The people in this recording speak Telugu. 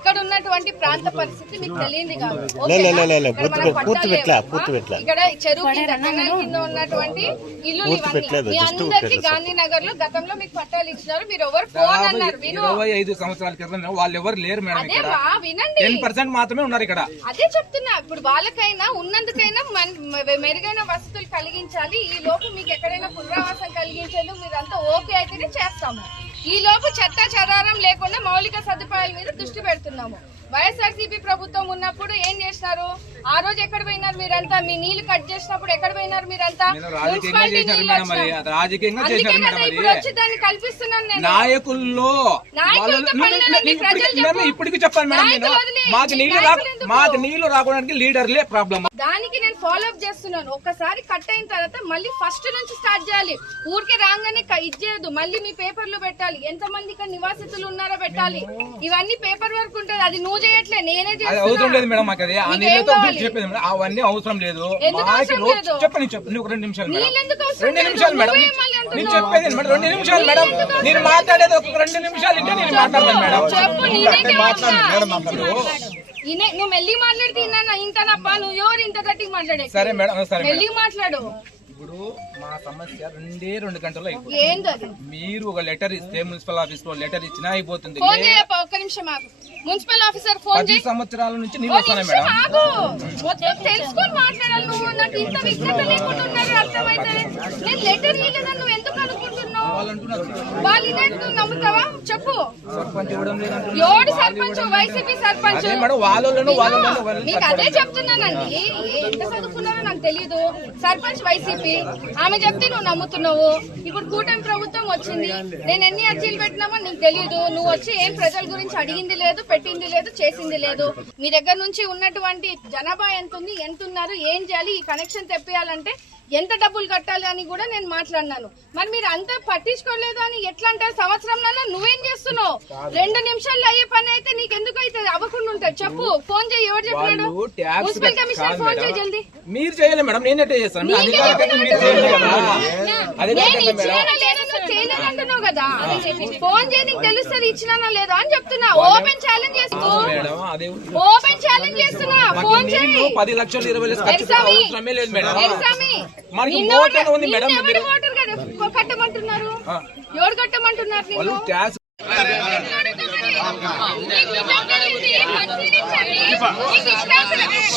ఇక్కడ ఉన్నటువంటి ప్రాంత పరిస్థితి మీకు తెలియదు కాదు. ఇక్కడ చెరువు కింద ఉన్నటువంటి ఇల్లు మీ అందరికి గాంధీనగర్ లో గతంలో మీకు పట్టాలు ఇచ్చినారు. మీరు ఎవరు ఫోన్ అన్నారు 25 సంవత్సరాల క్రితం వాళ్ళు ఎవరు లేరు మేడం. వినండి, 10% మాత్రమే ఉన్నారు ఇక్కడ. అదే చెప్తున్నా. ఇప్పుడు వాళ్ళకైనా ఉన్నందుకైనా మెరుగైన వసతులు కలిగించాలి. ఈ లోపు మీకు ఎక్కడైనా పునరావాసం కలిగించేందుకు మీరంతా ఓకే అయితేనే చేస్తాము. ఈ లోపు చెత్త చెదారం లేకుండా మౌలిక సదుపాయాల మీద దృష్టి పెడుతున్నాము. వైఎస్ఆర్సీపీ ప్రభుత్వం ఉన్నప్పుడు ఏం చేసినారు? ఆ రోజు ఎక్కడ పోయినారు మీరంతా? మీ నీళ్లు కట్ చేసినప్పుడు ఎక్కడ పోయినారు మీరంతా? వచ్చి దాన్ని కల్పిస్తున్నాను నేను. నాయకుల్లో ఇప్పటికి చెప్పాను మేడం, మాకు నీళ్లు రావడానికి లీడర్లే ప్రాబ్లం. దానికి నేను ఫాలో అప్ చేస్తున్నాను. ఒక్కసారి కట్ అయిన తర్వాత మళ్ళీ ఫస్ట్ నుంచి స్టార్ట్ చేయాలి. ఊరికే రాగానే ఇచ్చేయదు. మళ్ళీ మీ పేపర్లు పెట్టాలి. ఎంత మంది ఇక్కడ నివాసితులు ఉన్నారో పెట్టాలి. ఇవన్నీ పేపర్ వర్క్ ఉంటుంది. అది నువ్వు చేయట్లే, నేనే అవసరం లేదు మేడం. మాకు చెప్పేది అవన్నీ అవసరం లేదు. చెప్పండి 2 నిమిషాలు మేడం. 2 నిమిషాలు మేడం. నేను చెప్పేది మేడం 2 నిమిషాలు మేడం. నేను మాట్లాడేది ఒక 2 నిమిషాలు ఇంటే నేను మాట్లాడతాను మేడం. నువ్వు మెల్లి మాట్లాడితే ఇంతనప్ప. నువ్వు ఎవరు ఇంత గట్టిగా మాట్లాడే? సరే మేడం, మెల్లి మాట్లాడు. ఇప్పుడు మా సమస్య 2 గంటల్లో అయిపోతుంది. మీరు ఒక లెటర్ ఇస్తే మున్సిపల్ ఆఫీస్ లో లెటర్ ఇచ్చినా అయిపోతుంది. ఒక్క నిమిషం మున్సిపల్ ఆఫీసర్ ఫోన్ 10 సంవత్సరాల నుంచి నీళ్ళు వస్తున్నాయి మేడం. మొత్తం తెలుసుకొని మాట్లాడాలి. నువ్వు నాకు ఇంత విజ్ఞత లేకుండా ఉన్నారు అర్థమైతే. నేను లెటర్ ఇవ్వలేదని నువ్వు ఎందుకు అనుకుంటున్నావు? వాళ్ళు నమ్ముతావా చెప్పు. ఎవడు సర్పంచ్? వైసీపీ సర్పంచ్. నీకు అదే చెప్తున్నానండి. ఎంత చదువుకున్నారో నాకు తెలియదు. సర్పంచ్ వైసీపీ, ఆమె చెప్తే నువ్వు నమ్ముతున్నావు. ఇప్పుడు కూటమి ప్రభుత్వం వచ్చింది. నేను ఎన్ని అర్జీలు పెట్టినామో నీకు తెలియదు. నువ్వు వచ్చి ఏం ప్రజల గురించి అడిగింది లేదు, పెట్టింది లేదు, చేసింది లేదు. మీ దగ్గర నుంచి ఉన్నటువంటి జనాభా ఎంత ఉంది, ఎంత ఉన్నారు, ఏం చేయాలి, ఈ కనెక్షన్ తెప్పియాలంటే ఎంత డబ్బులు కట్టాలి అని కూడా నేను మాట్లాడినాను. మరి మీరు అంతా పట్టించుకోలేదు అని ఎట్లా అంటారు? సంవత్సరంలో నువ్వేం చేస్తున్నావు? 2 నిమిషాల్లో అయ్యే పని అయితే నీకు ఎందుకు అయితే అవ్వకుండా ఉంటుంది చెప్పు. ఫోన్ చేయి. ఎవరు చెప్పాడు? మున్సిపల్ కమిషనర్ ఫోన్ చేయి జల్దీ. మీరు చేయలే మేడం, నేనైతే చేస్తాను. చేయలేదంటున్నావు కదా, ఫోన్ చేయి. నీకు తెలుస్తుంది ఇచ్చినా లేదా అని చెప్తున్నా. ఓపెన్ ఛాలెంజ్ చేస్తూ ఓపెన్ ఛాలెంజ్ చేస్తున్నా. ఫోన్ చేయి. 10 లక్షలు 20 లక్షలు లేదు మేడం. కట్టమంటున్నారు. ఎవరు కట్టమంటున్నారు?